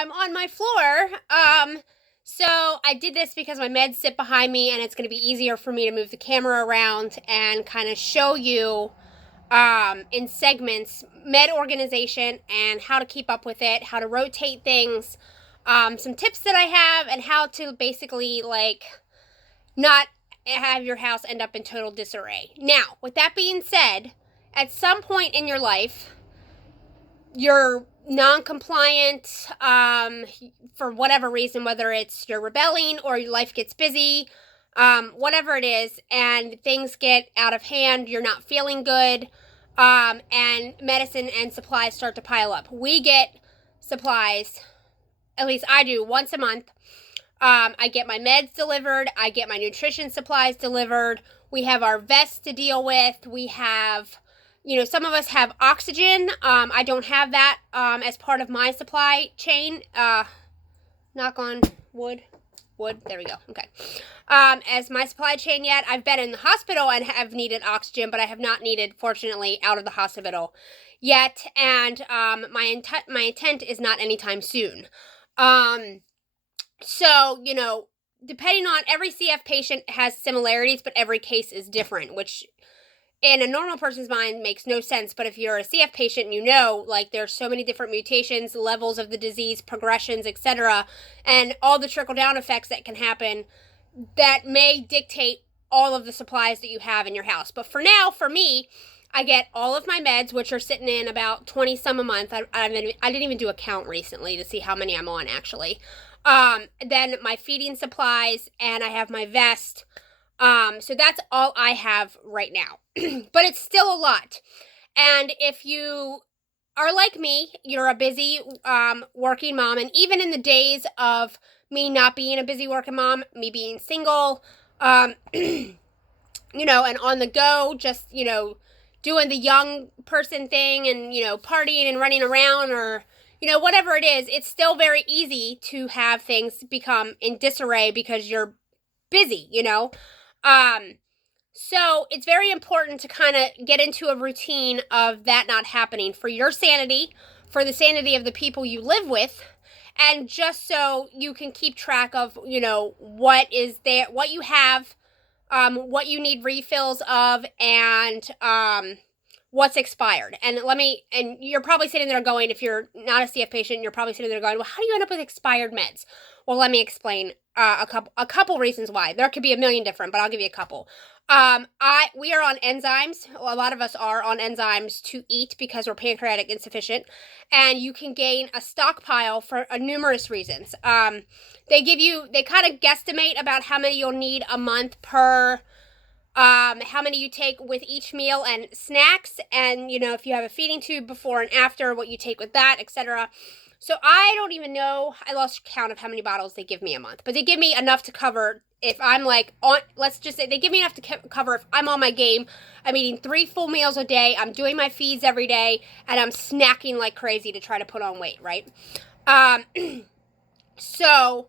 I'm on my floor. So I did this because my meds sit behind me, and it's going to be easier for me to move the camera around and kind of show you in segments med organization and how to keep up with it, how to rotate things, some tips that I have, and how to basically like not have your house end up in total disarray. Now, with that being said, at some point in your life, you're non-compliant for whatever reason, whether it's you're rebelling or your life gets busy, whatever it is, and things get out of hand, you're not feeling good, and medicine and supplies start to pile up. We get supplies, at least I do, once a month. I get my meds delivered. I get my nutrition supplies delivered. We have our vests to deal with. We have, some of us have oxygen. I don't have that as part of my supply chain. Knock on wood. Wood. There we go. Okay. As my supply chain yet, I've been in the hospital and have needed oxygen, but I have not needed, fortunately, out of the hospital yet. And my intent is not anytime soon. So, depending on every CF patient has similarities, but every case is different, which in a normal person's mind makes no sense. But if you're a CF patient, like there's so many different mutations, levels of the disease, progressions, etc., and all the trickle down effects that can happen that may dictate all of the supplies that you have in your house. But for now, for me, I get all of my meds, which are sitting in about 20 some a month. I didn't even do a count recently to see how many I'm on, actually. Then my feeding supplies, and I have my vest. So that's all I have right now. But it's still a lot. And if you are like me, you're a busy working mom, and even in the days of me not being a busy working mom, me being single, and on the go, just, doing the young person thing and, partying and running around or, whatever it is, it's still very easy to have things become in disarray because you're busy, So it's very important to kind of get into a routine of that not happening for your sanity, for the sanity of the people you live with, and just so you can keep track of, what is there, what you have, what you need refills of, and what's expired. And you're probably sitting there going, if you're not a CF patient, you're probably sitting there going, well, how do you end up with expired meds? Well, let me explain a couple reasons why. There could be a million different, but I'll give you a couple. We are on enzymes. A lot of us are on enzymes to eat because we're pancreatic insufficient, and you can gain a stockpile for numerous reasons. They kind of guesstimate about how many you'll need a month per, how many you take with each meal and snacks, and if you have a feeding tube before and after, what you take with that, etc. So I don't even know, I lost count of how many bottles they give me a month, but they give me enough to cover if I'm like on, let's just say they give me enough to cover if I'm on my game. I'm eating 3 full meals a day, I'm doing my feeds every day, and I'm snacking like crazy to try to put on weight, right? So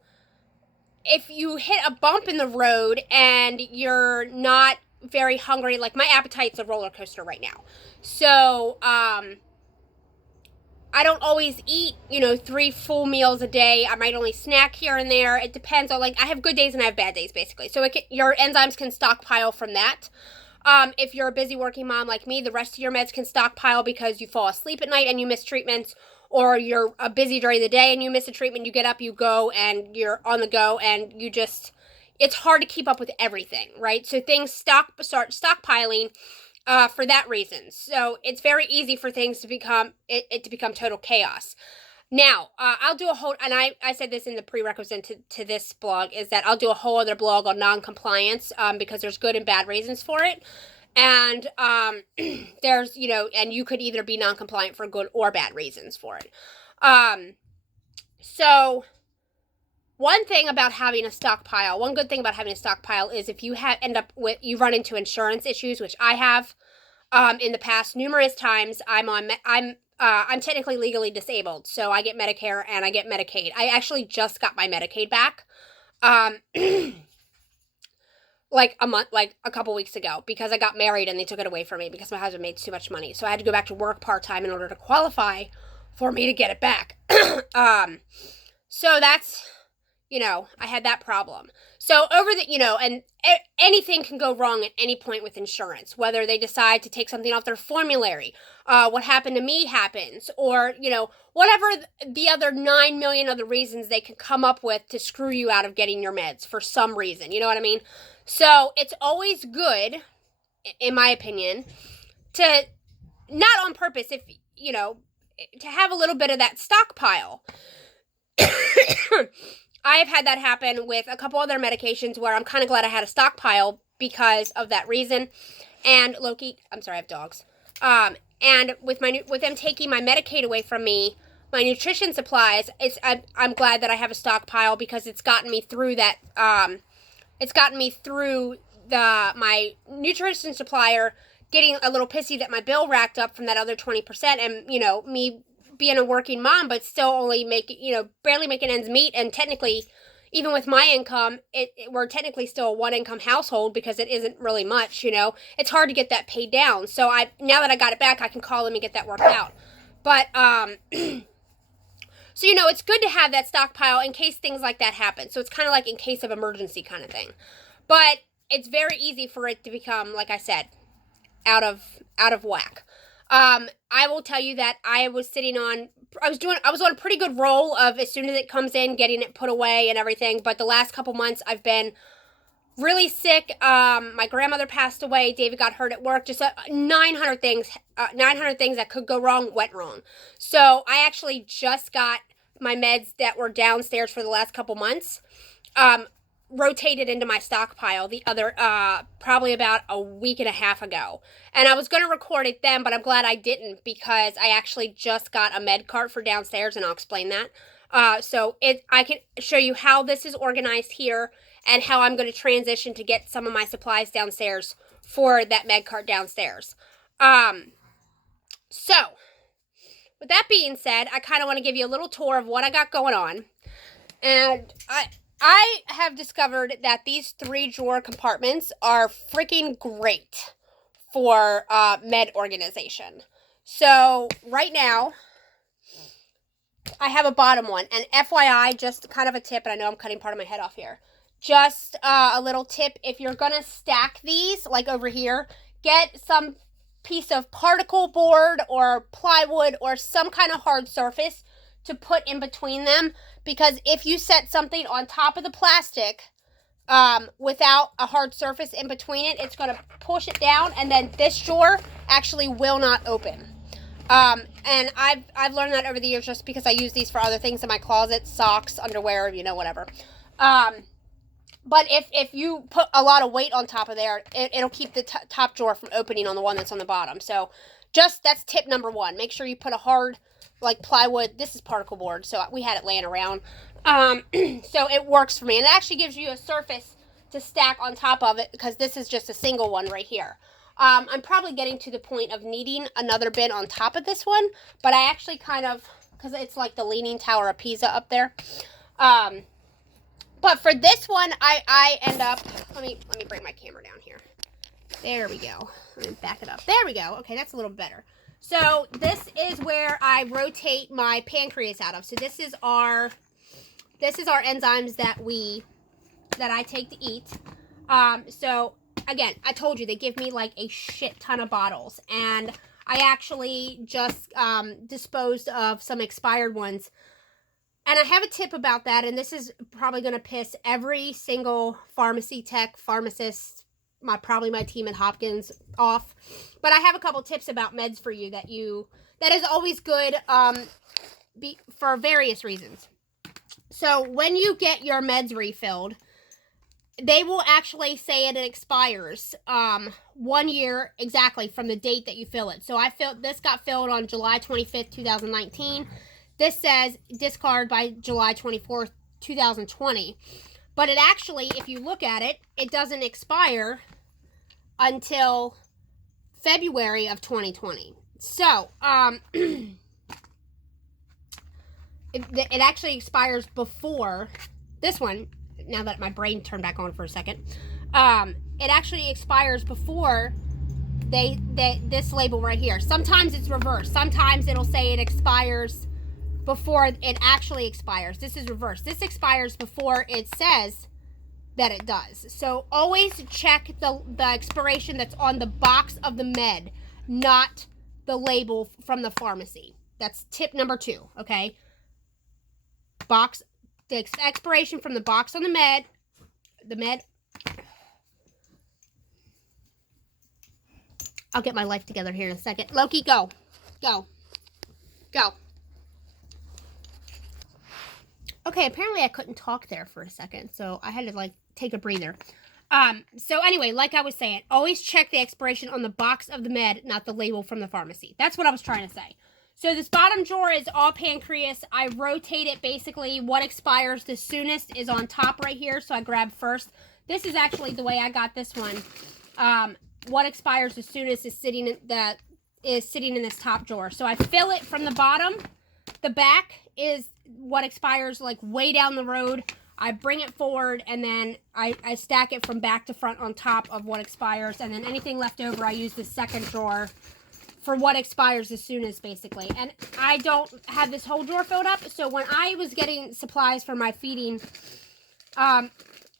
if you hit a bump in the road and you're not very hungry, like my appetite's a roller coaster right now. So, I don't always eat, 3 full meals a day. I might only snack here and there. It depends on, I have good days and I have bad days, basically. So your enzymes can stockpile from that. If you're a busy working mom like me, the rest of your meds can stockpile because you fall asleep at night and you miss treatments, or you're busy during the day and you miss a treatment. You get up, you go, and you're on the go, and it's hard to keep up with everything, right? So things start stockpiling for that reason. So it's very easy for things to become total chaos. Now, I'll do a whole, and I said this in the prerequisite to this blog, is that I'll do a whole other blog on non-compliance, because there's good and bad reasons for it. And there's, and you could either be non-compliant for good or bad reasons for it. So one good thing about having a stockpile is if you you run into insurance issues, which I have in the past numerous times. I'm technically legally disabled, so I get Medicare and I get Medicaid. I actually just got my Medicaid back, like a couple weeks ago, because I got married and they took it away from me because my husband made too much money. So I had to go back to work part-time in order to qualify for me to get it back. So that's, I had that problem. So over the, and anything can go wrong at any point with insurance, whether they decide to take something off their formulary, what happened to me happens, or, whatever the other 9 million other reasons they can come up with to screw you out of getting your meds for some reason. You know what I mean? So it's always good, in my opinion, to, not on purpose, if, to have a little bit of that stockpile. I have had that happen with a couple other medications where I'm kind of glad I had a stockpile because of that reason. And Loki, I'm sorry, I have dogs. And with them taking my Medicaid away from me, my nutrition supplies, I'm glad that I have a stockpile because it's gotten me through that. It's gotten me through my nutrition supplier getting a little pissy that my bill racked up from that other 20%, and me being a working mom, but still only barely making ends meet. And technically, even with my income, we're technically still a one income household because it isn't really much, it's hard to get that paid down. So now that I got it back, I can call them and get that worked out. But, so, it's good to have that stockpile in case things like that happen. So it's kind of like in case of emergency kind of thing. But it's very easy for it to become, like I said, out of whack. I will tell you that I was on a pretty good roll of, as soon as it comes in, getting it put away and everything. But the last couple months I've been really sick. My grandmother passed away. David got hurt at work. Just 900 things that could go wrong went wrong. So I actually just got my meds that were downstairs for the last couple months, rotated into my stockpile the other, probably about a week and a half ago. And I was going to record it then, but I'm glad I didn't because I actually just got a med cart for downstairs, and I'll explain that. So I can show you how this is organized here and how I'm going to transition to get some of my supplies downstairs for that med cart downstairs. So with that being said, I kind of want to give you a little tour of what I got going on. And I have discovered that these 3 drawer compartments are freaking great for med organization. So right now, I have a bottom one. And FYI, just kind of a tip, and I know I'm cutting part of my head off here. Just a little tip, if you're going to stack these, like over here, get some piece of particle board or plywood or some kind of hard surface to put in between them, because if you set something on top of the plastic without a hard surface in between it, it's going to push it down, and then this drawer actually will not open. And I've learned that over the years just because I use these for other things in my closet, socks, underwear, whatever. But if you put a lot of weight on top of there, it'll keep the top drawer from opening on the one that's on the bottom. So that's tip number 1. Make sure you put a hard, like plywood. This is particle board, so we had it laying around. So it works for me. And it actually gives you a surface to stack on top of it, because this is just a single one right here. I'm probably getting to the point of needing another bin on top of this one, but I actually because it's like the Leaning Tower of Pisa up there. But for this one, I end up, let me bring my camera down here. There we go. Let me back it up. There we go. Okay, that's a little better. So this is where I rotate my pancreas out of. So this is our enzymes that I take to eat. So again, I told you they give me like a shit ton of bottles, and I actually just disposed of some expired ones. And I have a tip about that, and this is probably going to piss every single pharmacy tech, pharmacist, probably my team at Hopkins off. But I have a couple tips about meds for you that is always good for various reasons. So when you get your meds refilled, they will actually say it expires 1 year exactly from the date that you fill it. So this got filled on July 25th, 2019. This says discard by July 24th, 2020. But it actually, if you look at it, it doesn't expire until February of 2020. So, it actually expires before this one. Now that my brain turned back on for a second. It actually expires before this label right here. Sometimes it's reversed. Sometimes it'll say it expires before it actually expires. This is reversed. This expires before it says that it does. So always check the expiration that's on the box of the med, not the label from the pharmacy. That's tip number 2, okay? The expiration from the box on the med. I'll get my life together here in a second. Loki, go. Go. Go. Okay, apparently I couldn't talk there for a second, so I had to, like, take a breather. So anyway, like I was saying, always check the expiration on the box of the med, not the label from the pharmacy. That's what I was trying to say. So this bottom drawer is all pancreas. I rotate it basically. What expires the soonest is on top right here, so I grab first. This is actually the way I got this one. What expires the soonest is sitting in this top drawer. So I fill it from the bottom. The back is what expires like way down the road. I bring it forward, and then I stack it from back to front on top of what expires, and then anything left over I use the second drawer for what expires as soon as, basically. And I don't have this whole drawer filled up, so when I was getting supplies for my feeding, I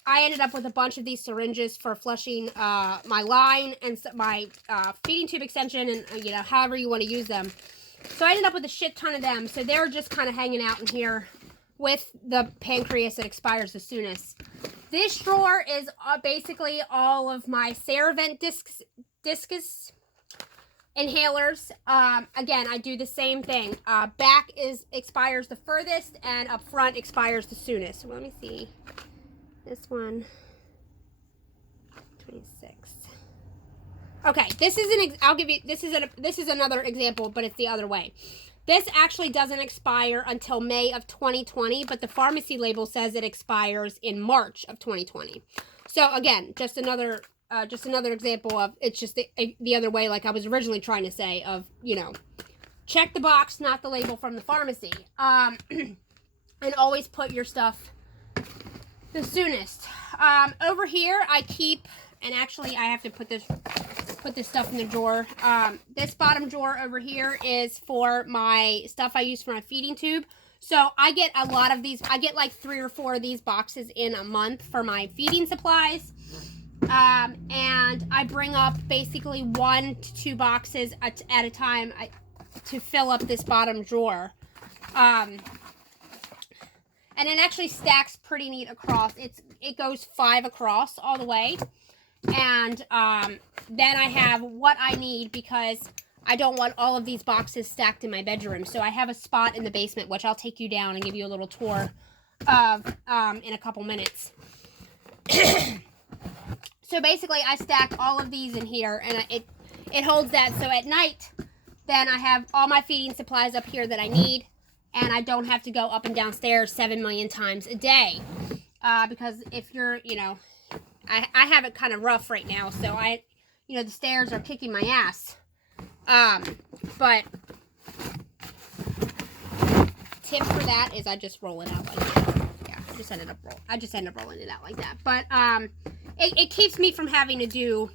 ended up with a bunch of these syringes for flushing my line and my feeding tube extension, and you know, however you want to use them. So I ended up with a shit ton of them, so they're just kind of hanging out in here with the pancreas that expires the soonest. This drawer is basically all of my Ceravent discus inhalers. Again, I do the same thing. Back expires the furthest, and up front expires the soonest. So let me see. This one, 26. Okay, this is I'll give you, this is another example, but it's the other way. This actually doesn't expire until May of 2020, but the pharmacy label says it expires in March of 2020. So again, just another example of, it's just the other way, like I was originally trying to say, of, you know, check the box, not the label from the pharmacy. And always put your stuff the soonest. Over here, I keep, and actually I have to put this stuff in the drawer. This bottom drawer over here is for my stuff I use for my feeding tube. So I get a lot of these. I get like 3 or 4 of these boxes in a month for my feeding supplies. And I bring up basically 1 to 2 boxes at a time to fill up this bottom drawer. And it actually stacks pretty neat across. It goes 5 across all the way. And then I have what I need, because I don't want all of these boxes stacked in my bedroom. So I have a spot in the basement, which I'll take you down and give you a little tour of in a couple minutes. So basically I stack all of these in here, and it holds that. So at night, then I have all my feeding supplies up here that I need, and I don't have to go up and downstairs 7 million times a day. Because if you're, you know, I have it kind of rough right now, so the stairs are kicking my ass. But tip for that is I just roll it out like that. Yeah, I just end up rolling it out like that. But it keeps me from having to do,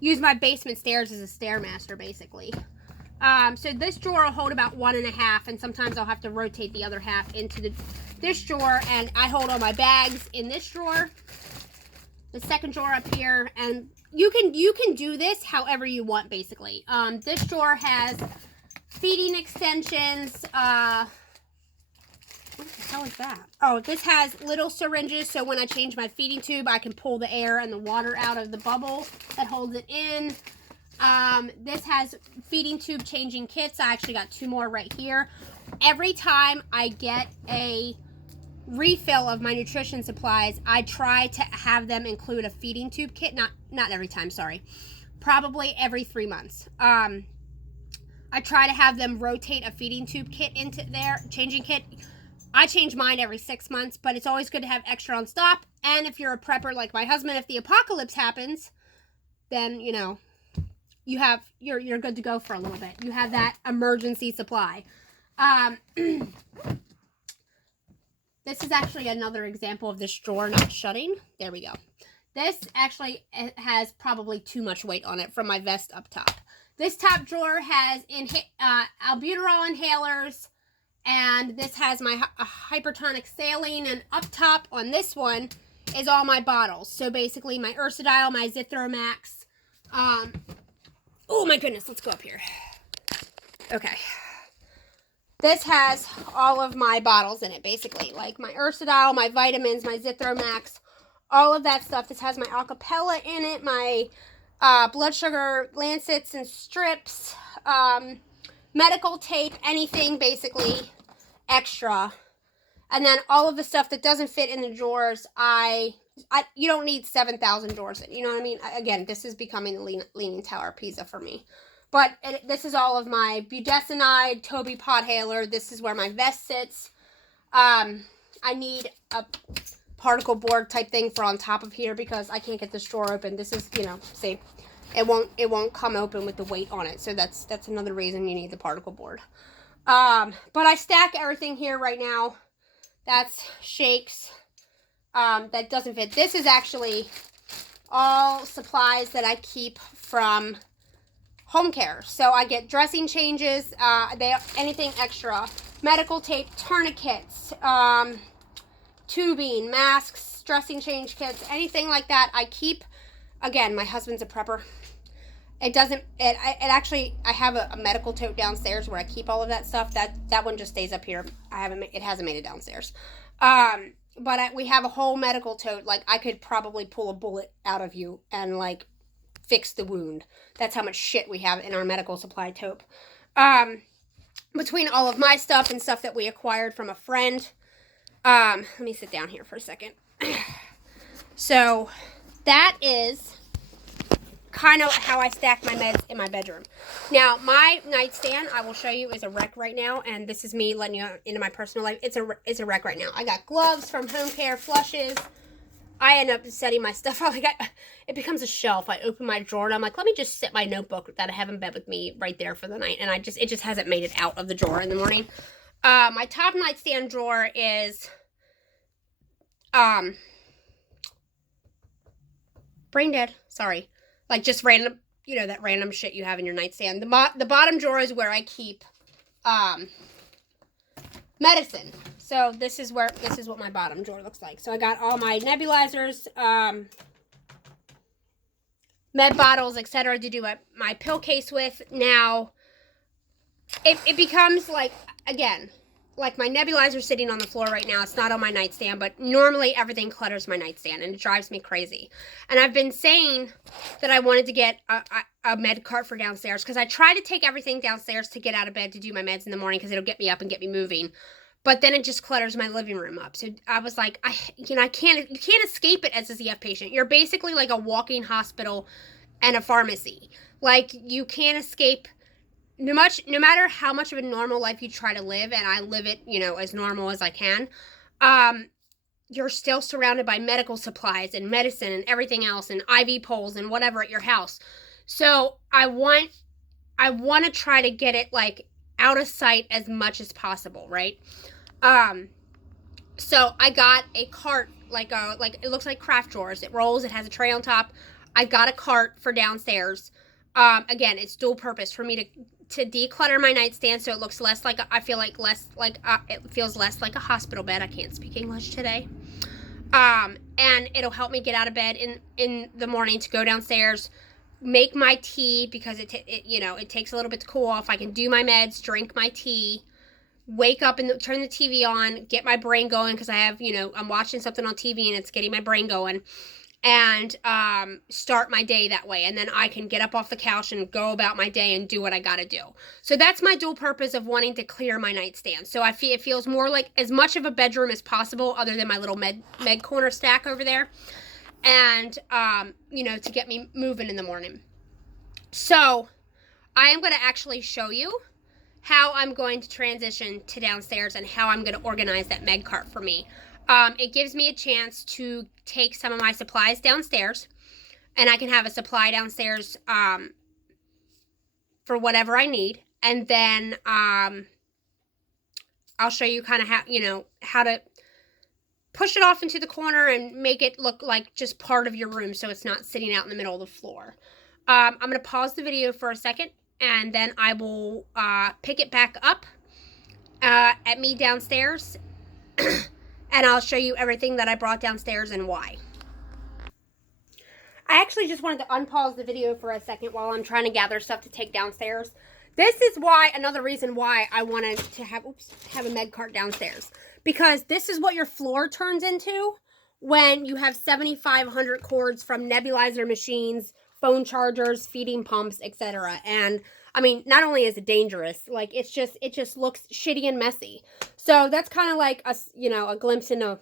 use my basement stairs as a stairmaster, basically. So this drawer will hold about 1.5, and sometimes I'll have to rotate the other half into this drawer, and I hold all my bags in this drawer, the second drawer up here, and you can do this however you want, basically. This drawer has feeding extensions. What the hell is that? Oh, this has little syringes, so when I change my feeding tube, I can pull the air and the water out of the bubble that holds it in. This has feeding tube changing kits. I actually got 2 more right here. Every time I get a refill of my nutrition supplies, I try to have them include a feeding tube kit. Not every time, sorry. Probably every 3 months. I try to have them rotate a feeding tube kit into their changing kit. I change mine every 6 months, but it's always good to have extra on stock. And if you're a prepper like my husband, if the apocalypse happens, then, you're good to go for a little bit. You have that emergency supply. This is actually another example of this drawer not shutting. There we go. This actually has probably too much weight on it from my vest up top. this top drawer has albuterol inhalers, and this has my hypertonic saline, and up top on this one is all my bottles. So basically my Ursodiol, my Zithromax. Oh my goodness, let's go up here. Okay. This has all of my bottles in it, basically. Like my Ursodiol, my vitamins, my Zithromax, all of that stuff. This has my Acapella in it, my blood sugar lancets and strips, medical tape, anything basically extra. And then all of the stuff that doesn't fit in the drawers, you don't need 7,000 drawers. You know what I mean? Again, this is becoming the Leaning Tower of Pisa for me. But this is all of my budesonide, Toby Podhaler. This is where my vest sits. I need a particle board type thing for on top of here because I can't get this drawer open. This is, you know, see, it won't come open with the weight on it. So that's another reason you need the particle board. But I stack everything here right now. That's shakes. That doesn't fit. This is actually all supplies that I keep from home care. So I get dressing changes, anything extra, medical tape, tourniquets, tubing, masks, dressing change kits, anything like that. I keep. Again, my husband's a prepper. I have a medical tote downstairs where I keep all of that stuff. That one just stays up here. It hasn't made it downstairs. But we have a whole medical tote. Like, I could probably pull a bullet out of you and, like, fix the wound. That's how much shit we have in our medical supply tote. Between all of my stuff and stuff that we acquired from a friend. Let me sit down here for a second. So, that is kind of how I stack my meds in my bedroom. Now, my nightstand, I will show you, is a wreck right now, and this is me letting you into my personal life. It's a wreck right now. I got gloves from home care, flushes. I end up setting my stuff up. It becomes a shelf. I open my drawer, and I'm like, let me just set my notebook that I have in bed with me right there for the night, and it just hasn't made it out of the drawer in the morning. My top nightstand drawer is brain dead. Sorry. Like, just random, you know, that random shit you have in your nightstand. The bottom drawer is where I keep medicine. So this is what my bottom drawer looks like. So I got all my nebulizers, med bottles, etc. to do my pill case with. Now, it becomes like, again, like my nebulizer sitting on the floor right now. It's not on my nightstand, but normally everything clutters my nightstand, and it drives me crazy. And I've been saying that I wanted to get a med cart for downstairs, because I try to take everything downstairs to get out of bed to do my meds in the morning, because it'll get me up and get me moving. But then it just clutters my living room up. So I was like, you can't escape it as a ZF patient. You're basically like a walking hospital and a pharmacy. Like, you can't escape. No matter how much of a normal life you try to live, and I live it, you know, as normal as I can, you're still surrounded by medical supplies and medicine and everything else, and IV poles and whatever at your house. So I want to try to get it, like, out of sight as much as possible, right? So I got a cart, like it looks like craft drawers. It rolls. It has a tray on top. I got a cart for downstairs. Again, it's dual purpose for me to declutter my nightstand, so it looks less like it feels less like a hospital bed. I can't speak English today. And it'll help me get out of bed in the morning to go downstairs, make my tea, because it takes a little bit to cool off. I can do my meds, drink my tea, wake up and turn the TV on, get my brain going, because I have, I'm watching something on TV and it's getting my brain going, and start my day that way. And then I can get up off the couch and go about my day and do what I gotta do. So that's my dual purpose of wanting to clear my nightstand. So it feels more like as much of a bedroom as possible, other than my little med corner stack over there. And, to get me moving in the morning. So I am going to actually show you how I'm going to transition to downstairs and how I'm going to organize that med cart for me. It gives me a chance to take some of my supplies downstairs, and I can have a supply downstairs for whatever I need. And then I'll show you kind of how to push it off into the corner and make it look like just part of your room, so it's not sitting out in the middle of the floor. I'm going to pause the video for a second, and then I will pick it back up at me downstairs, and I'll show you everything that I brought downstairs and why. I actually just wanted to unpause the video for a second while I'm trying to gather stuff to take downstairs. This is why, another reason why I wanted to have a med cart downstairs. Because this is what your floor turns into when you have 7,500 cords from nebulizer machines, phone chargers, feeding pumps, etc. And I mean, not only is it dangerous, like it just looks shitty and messy. So that's kind of like a glimpse into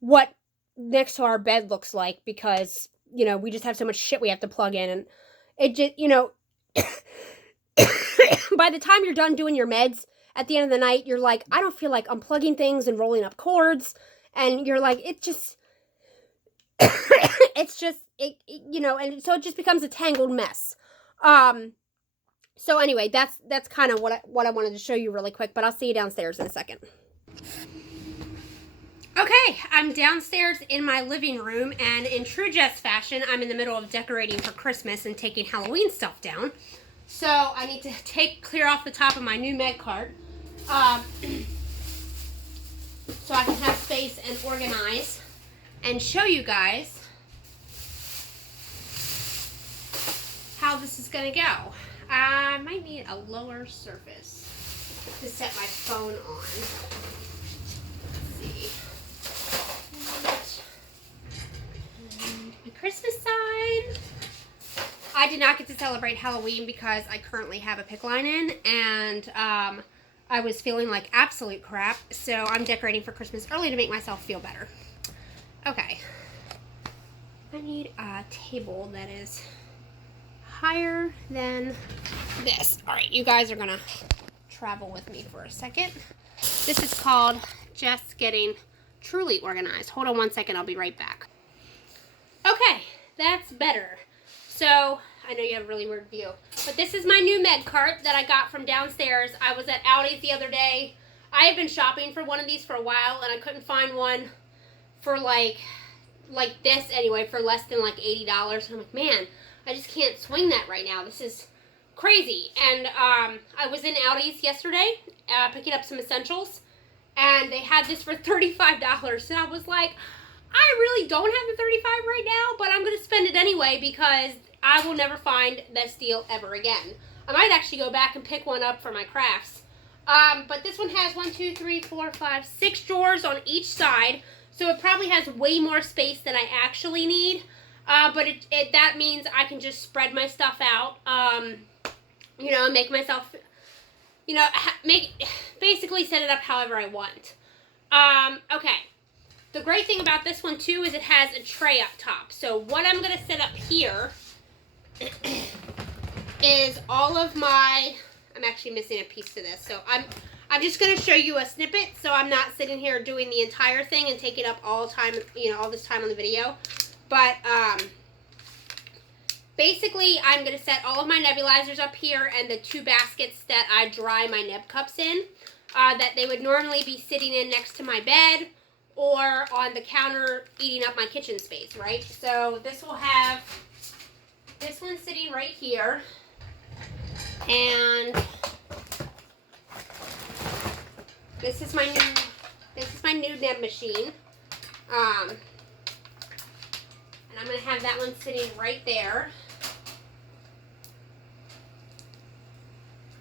what next to our bed looks like, because we just have so much shit we have to plug in, and it just by the time you're done doing your meds at the end of the night, you're like, I don't feel like unplugging things and rolling up cords, and you're like, and so it just becomes a tangled mess. So anyway, that's kind of what I wanted to show you really quick, but I'll see you downstairs in a second. Okay, I'm downstairs in my living room, and in true Jess fashion, I'm in the middle of decorating for Christmas and taking Halloween stuff down. So I need to clear off the top of my new med cart, so I can have space and organize and show you guys how this is going to go. I might need a lower surface to set my phone on. Let's see. And my Christmas sign. I did not get to celebrate Halloween because I currently have a PICC line in, and I was feeling like absolute crap, so I'm decorating for Christmas early to make myself feel better. Okay. I need a table that is higher than this. Alright, you guys are gonna travel with me for a second. This is called Jess Getting Truly Organized. Hold on one second, I'll be right back. Okay, that's better. So, I know you have a really weird view, but this is my new med cart that I got from downstairs. I was at Aldi's the other day. I have been shopping for one of these for a while, and I couldn't find one for like this anyway, for less than like $80. And I'm like, man, I just can't swing that right now. This is crazy. And I was in Aldi's yesterday picking up some essentials, and they had this for $35. And I was like, I really don't have the $35 right now, but I'm going to spend it anyway because I will never find this deal ever again. I might actually go back and pick one up for my crafts. But this one has 6 drawers on each side, so it probably has way more space than I actually need. But that means I can just spread my stuff out, make myself, basically set it up however I want. Okay. The great thing about this one, too, is it has a tray up top. So what I'm going to set up here is all of my... I'm actually missing a piece to this. So I'm just going to show you a snippet, so I'm not sitting here doing the entire thing and taking up all this time on the video. But basically, I'm going to set all of my nebulizers up here and the 2 baskets that I dry my neb cups in, that they would normally be sitting in next to my bed or on the counter eating up my kitchen space, right? So this will have this one sitting right here, and this is my new neb machine, and I'm gonna have that one sitting right there.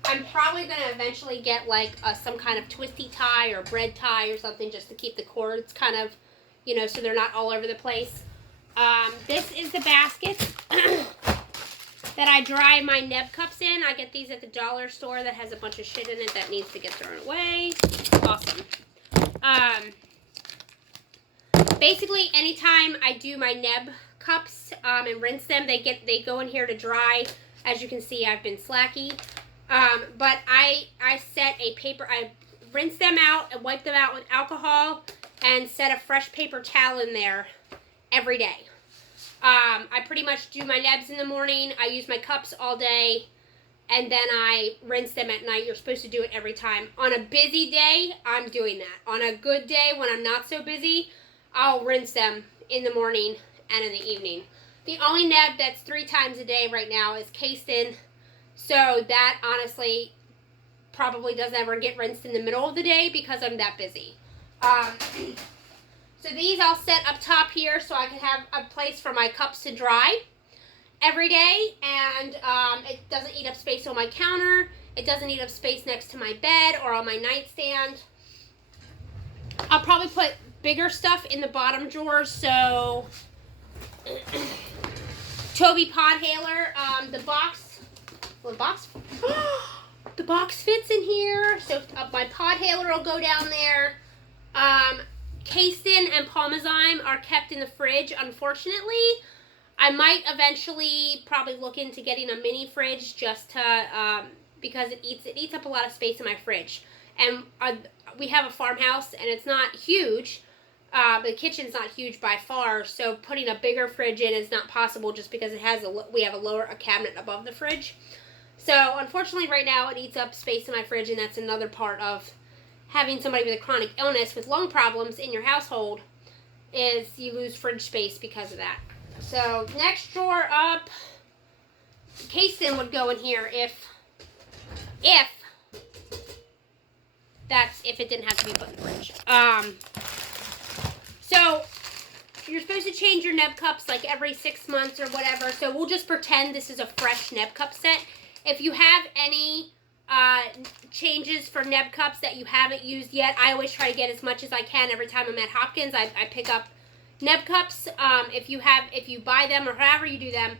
I'm probably going to eventually get like some kind of twisty tie or bread tie or something just to keep the cords kind of, so they're not all over the place. This is the basket that I dry my neb cups in. I get these at the dollar store that has a bunch of shit in it that needs to get thrown away. Awesome. Basically, anytime I do my neb cups and rinse them, they go in here to dry. As you can see, I've been slacky. But I set a paper, I rinse them out and wipe them out with alcohol and set a fresh paper towel in there every day. I pretty much do my nebs in the morning, I use my cups all day, and then I rinse them at night. You're supposed to do it every time. On a busy day, I'm doing that. On a good day, when I'm not so busy, I'll rinse them in the morning and in the evening. The only neb that's 3 times a day right now is cased in So that honestly probably doesn't ever get rinsed in the middle of the day because I'm that busy. So these I'll set up top here so I can have a place for my cups to dry every day, and it doesn't eat up space on my counter. It doesn't eat up space next to my bed or on my nightstand. I'll probably put bigger stuff in the bottom drawers. So Toby Podhaler, the box the box fits in here, so my Podhaler will go down there. Casein and Palmazyme are kept in the fridge, unfortunately. I might eventually probably look into getting a mini fridge just to, because it eats up a lot of space in my fridge. And we have a farmhouse, and it's not huge. The kitchen's not huge by far, so putting a bigger fridge in is not possible just because it has we have a cabinet above the fridge. So unfortunately right now it eats up space in my fridge, and that's another part of having somebody with a chronic illness with lung problems in your household, is you lose fridge space because of that. So next drawer up, Casein would go in here if it didn't have to be put in the fridge. So you're supposed to change your neb cups like every 6 months or whatever. So we'll just pretend this is a fresh neb cup set. If you have any changes for neb cups that you haven't used yet, I always try to get as much as I can every time I'm at Hopkins. I pick up neb cups. If you buy them or however you do them,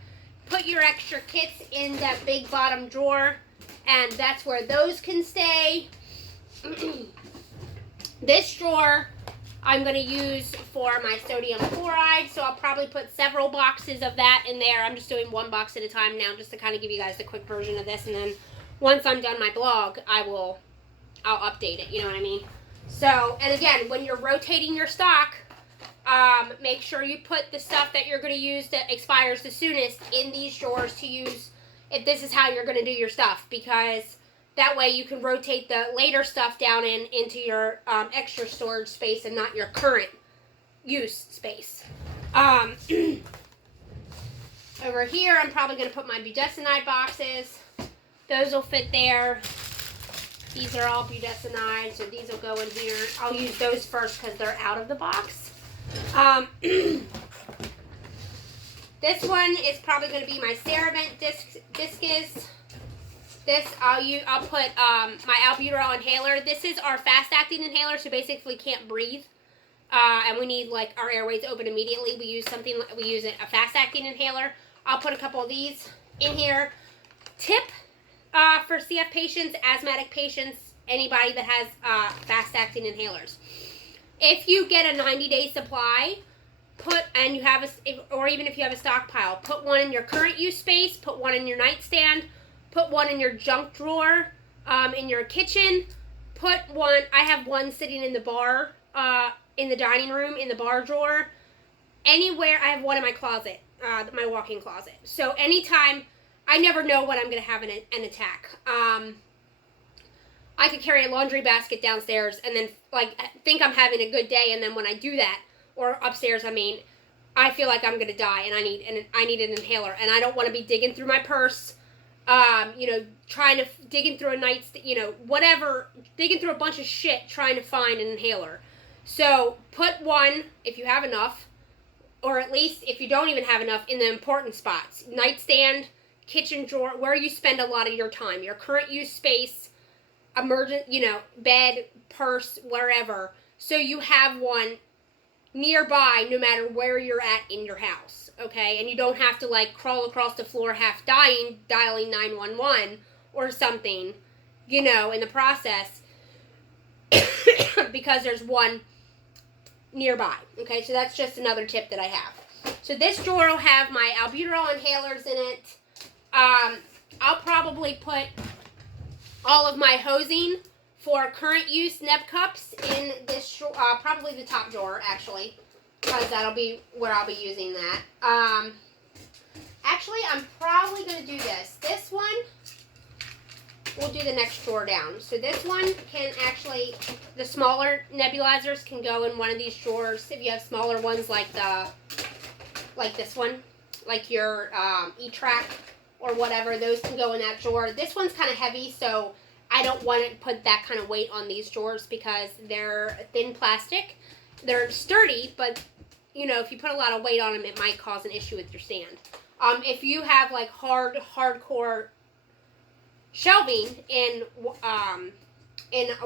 put your extra kits in that big bottom drawer, and that's where those can stay. This drawer I'm going to use for my sodium chloride, so I'll probably put several boxes of that in there. I'm just doing one box at a time now just to kind of give you guys the quick version of this, and then once I'm done my blog, I'll update it, you know what I mean? So, and again, when you're rotating your stock, make sure you put the stuff that you're going to use that expires the soonest in these drawers to use if this is how you're going to do your stuff, because that way you can rotate the later stuff down into your extra storage space and not your current use space. Over here, I'm probably going to put my budesonide boxes. Those will fit there. These are all budesonide, so these will go in here. I'll use those first because they're out of the box. This one is probably going to be my Ceravent Discus. This I'll put my albuterol inhaler. This is our fast-acting inhaler, so basically can't breathe, and we need like our airways open immediately. We use a fast-acting inhaler. I'll put a couple of these in here. Tip for CF patients, asthmatic patients, anybody that has fast-acting inhalers. If you get a 90-day supply, and you have or even if you have a stockpile, put one in your current use space, put one in your nightstand. Put one in your junk drawer, in your kitchen. Put one, I have one sitting in the bar, in the dining room, in the bar drawer. Anywhere, I have one in my closet, my walk-in closet. So anytime, I never know when I'm going to have an attack. I could carry a laundry basket downstairs and then think I'm having a good day, and then when I do that, or upstairs, I feel like I'm going to die, and I need an inhaler, and I don't want to be digging through my purse, trying to digging through digging through a bunch of shit trying to find an inhaler. So put one if you have enough, or at least if you don't even have enough, in the important spots: nightstand, kitchen drawer, where you spend a lot of your time, your current use space, bed, purse, wherever. So you have one nearby no matter where you're at in your house, okay? And you don't have to crawl across the floor half dying, dialing 911 or something, in the process, because there's one nearby, okay? So that's just another tip that I have. So this drawer will have my albuterol inhalers in it. I'll probably put all of my hosing for current use neb cups in this drawer, probably the top drawer, actually, because that'll be where I'll be using that. Actually, I'm probably going to do this. This one, we'll do the next drawer down. So this one can actually, the smaller nebulizers can go in one of these drawers. If you have smaller ones like this one, like your E-Track or whatever, those can go in that drawer. This one's kind of heavy, so I don't want to put that kind of weight on these drawers because they're thin plastic. They're sturdy, but, you know, if you put a lot of weight on them, it might cause an issue with your stand. If you have, like, hardcore shelving in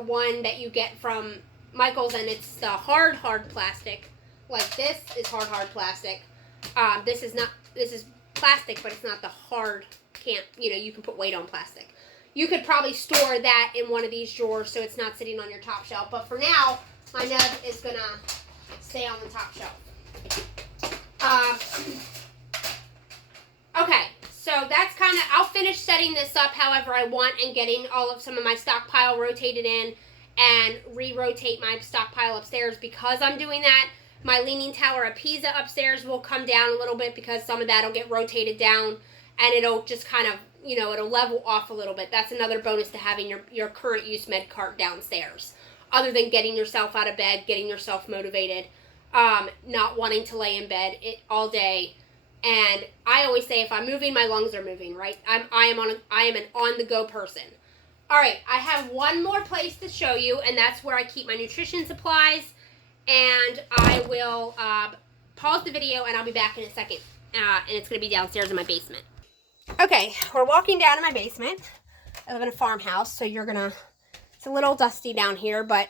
one that you get from Michael's, and it's the hard plastic, like this is hard plastic. This is plastic, but it's not the hard, you can put weight on plastic. You could probably store that in one of these drawers so it's not sitting on your top shelf. But for now, my nub is going to stay on the top shelf. Okay, so that's kind of, I'll finish setting this up however I want and getting some of my stockpile rotated in and re-rotate my stockpile upstairs. Because I'm doing that, my Leaning Tower of Pisa upstairs will come down a little bit because some of that will get rotated down and it'll just kind of, it'll level off a little bit. That's another bonus to having your current use med cart downstairs. Other than getting yourself out of bed, getting yourself motivated, not wanting to lay in bed all day. And I always say if I'm moving, my lungs are moving, right? I am an on-the-go person. All right, I have one more place to show you, and that's where I keep my nutrition supplies. And I will pause the video, and I'll be back in a second. And it's going to be downstairs in my basement. Okay, we're walking down in my basement. I live in a farmhouse, so it's a little dusty down here, but,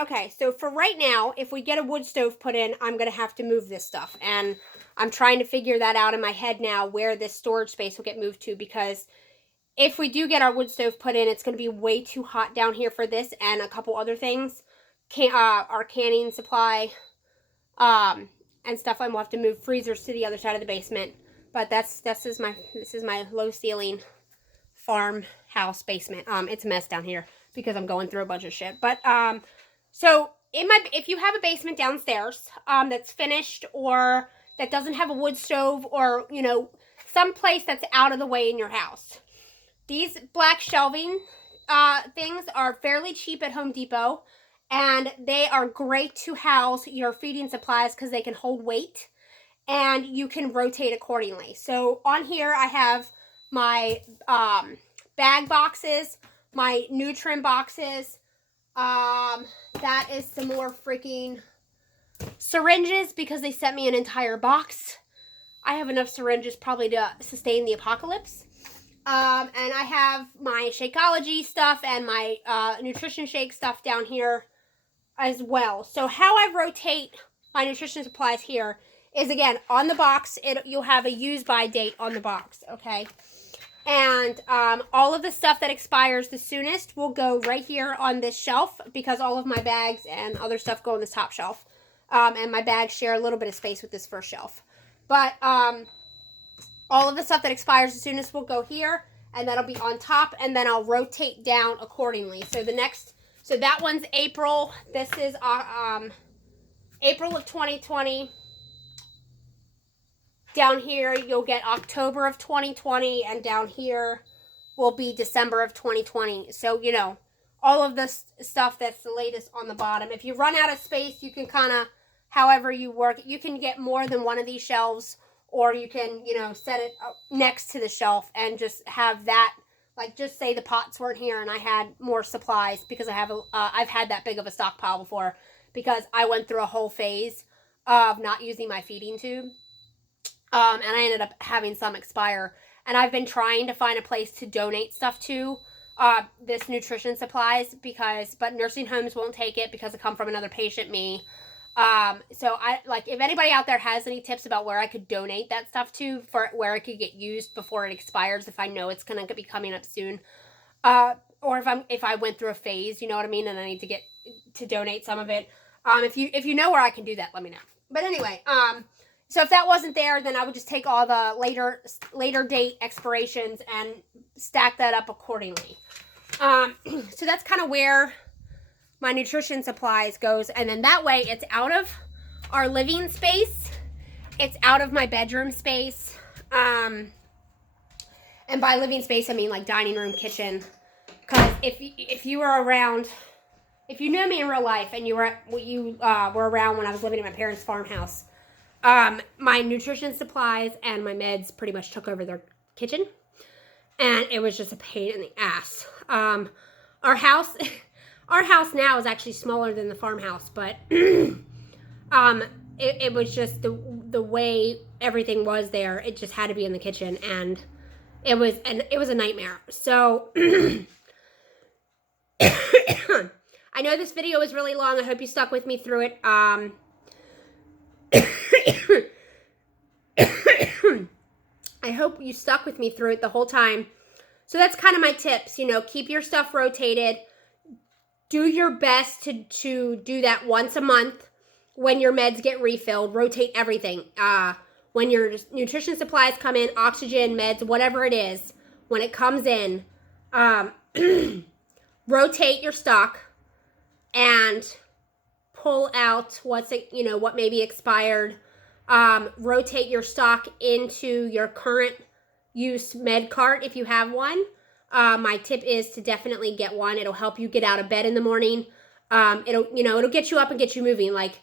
okay, so for right now, if we get a wood stove put in, I'm going to have to move this stuff, and I'm trying to figure that out in my head now, where this storage space will get moved to, because if we do get our wood stove put in, it's going to be way too hot down here for this and a couple other things, our canning supply, and stuff. I'm going to have to move freezers to the other side of the basement. But this is my low ceiling farmhouse basement. It's a mess down here because I'm going through a bunch of shit. But so if you have a basement downstairs that's finished or that doesn't have a wood stove or some place that's out of the way in your house, these black shelving things are fairly cheap at Home Depot, and they are great to house your feeding supplies because they can hold weight. And you can rotate accordingly. So on here I have my bag boxes, my Nutrim boxes. That is some more freaking syringes because they sent me an entire box. I have enough syringes probably to sustain the apocalypse. And I have my Shakeology stuff and my nutrition shake stuff down here as well. So how I rotate my nutrition supplies here is, again, on the box, you'll have a use by date on the box, okay? And all of the stuff that expires the soonest will go right here on this shelf because all of my bags and other stuff go on this top shelf. And my bags share a little bit of space with this first shelf. But all of the stuff that expires the soonest will go here, and that'll be on top, and then I'll rotate down accordingly. So so that one's April. This is April of 2020. Down here, you'll get October of 2020, and down here will be December of 2020. So, all of this stuff that's the latest on the bottom. If you run out of space, you can kind of, however you work, you can get more than one of these shelves, or you can, set it up next to the shelf and just have that, like, just say the pots weren't here and I had more supplies because I've had that big of a stockpile before because I went through a whole phase of not using my feeding tube. And I ended up having some expire. And I've been trying to find a place to donate stuff to, this nutrition supplies, but nursing homes won't take it because it come from another patient, me. So if anybody out there has any tips about where I could donate that stuff to, for where it could get used before it expires, if I know it's going to be coming up soon, or if I went through a phase, you know what I mean, and I need to donate some of it. If you know where I can do that, let me know. But anyway, so if that wasn't there, then I would just take all the later date expirations and stack that up accordingly. So that's kind of where my nutrition supplies goes. And then that way it's out of our living space. It's out of my bedroom space. And by living space, I mean like dining room, kitchen. Because if you were around, if you knew me in real life and you were around when I was living in my parents' farmhouse, my nutrition supplies and my meds pretty much took over kitchen, and it was just a pain in the ass. Our house now is actually smaller than the farmhouse, but it was just the way everything was there. It just had to be in the kitchen, and it was a nightmare. So I know this video is really long. I hope you stuck with me through it. I hope you stuck with me through it the whole time. So that's kind of my tips. You know, keep your stuff rotated. Do your best to do that once a month when your meds get refilled. Rotate everything. When your nutrition supplies come in, oxygen, meds, whatever it is, when it comes in, rotate your stock and pull out what may be expired. Rotate your stock into your current use med cart if you have one. My tip is to definitely get one. It'll help you get out of bed in the morning. It'll get you up and get you moving. Like,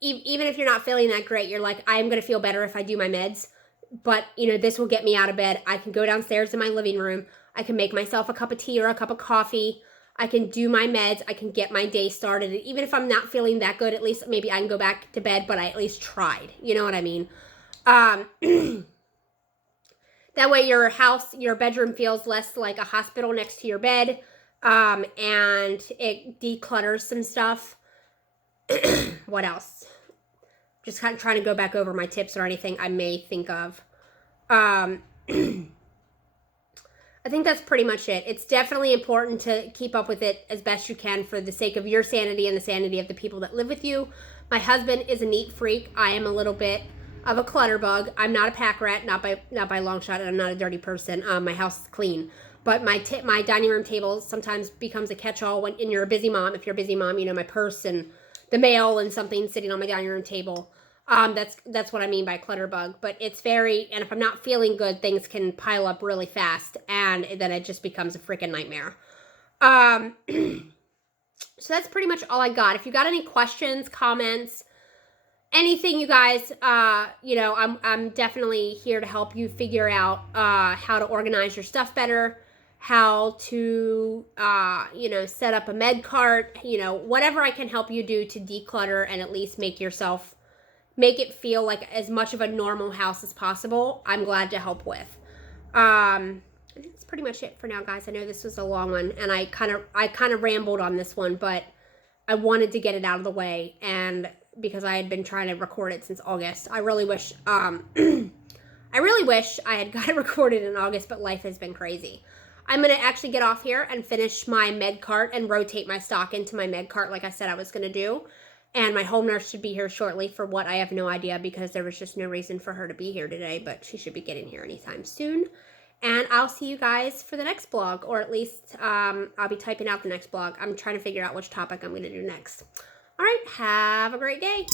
even if you're not feeling that great, you're like, I'm going to feel better if I do my meds. But, this will get me out of bed. I can go downstairs in my living room. I can make myself a cup of tea or a cup of coffee. I can do my meds. I can get my day started. And even if I'm not feeling that good, at least maybe I can go back to bed, but I at least tried. You know what I mean? That way your bedroom feels less like a hospital next to your bed, and it declutters some stuff. What else? Just kind of trying to go back over my tips or anything I may think of. I think that's pretty much it. It's definitely important to keep up with it as best you can for the sake of your sanity and the sanity of the people that live with you. My husband is a neat freak. I am a little bit of a clutter bug. I'm not a pack rat, not by long shot, and I'm not a dirty person. My house is clean. But my dining room table sometimes becomes a catch-all when you're a busy mom. If you're a busy mom, my purse and the mail and something sitting on my dining room table. That's what I mean by clutter bug. But it's and if I'm not feeling good, things can pile up really fast, and then it just becomes a freaking nightmare. So that's pretty much all I got. If you got any questions, comments, anything, you guys, I'm definitely here to help you figure out how to organize your stuff better, how to, set up a med cart, whatever I can help you do to declutter and at least make it feel like as much of a normal house as possible. I'm glad to help with. I think that's pretty much it for now, guys. I know this was a long one, and I kind of rambled on this one, but I wanted to get it out of the way, and because I had been trying to record it since August. I really wish I had got it recorded in August, but life has been crazy. I'm going to actually get off here and finish my med cart and rotate my stock into my med cart like I said I was going to do. And my home nurse should be here shortly for what I have no idea, because there was just no reason for her to be here today, but she should be getting here anytime soon. And I'll see you guys for the next blog, or at least I'll be typing out the next blog. I'm trying to figure out which topic I'm going to do next. All right, have a great day.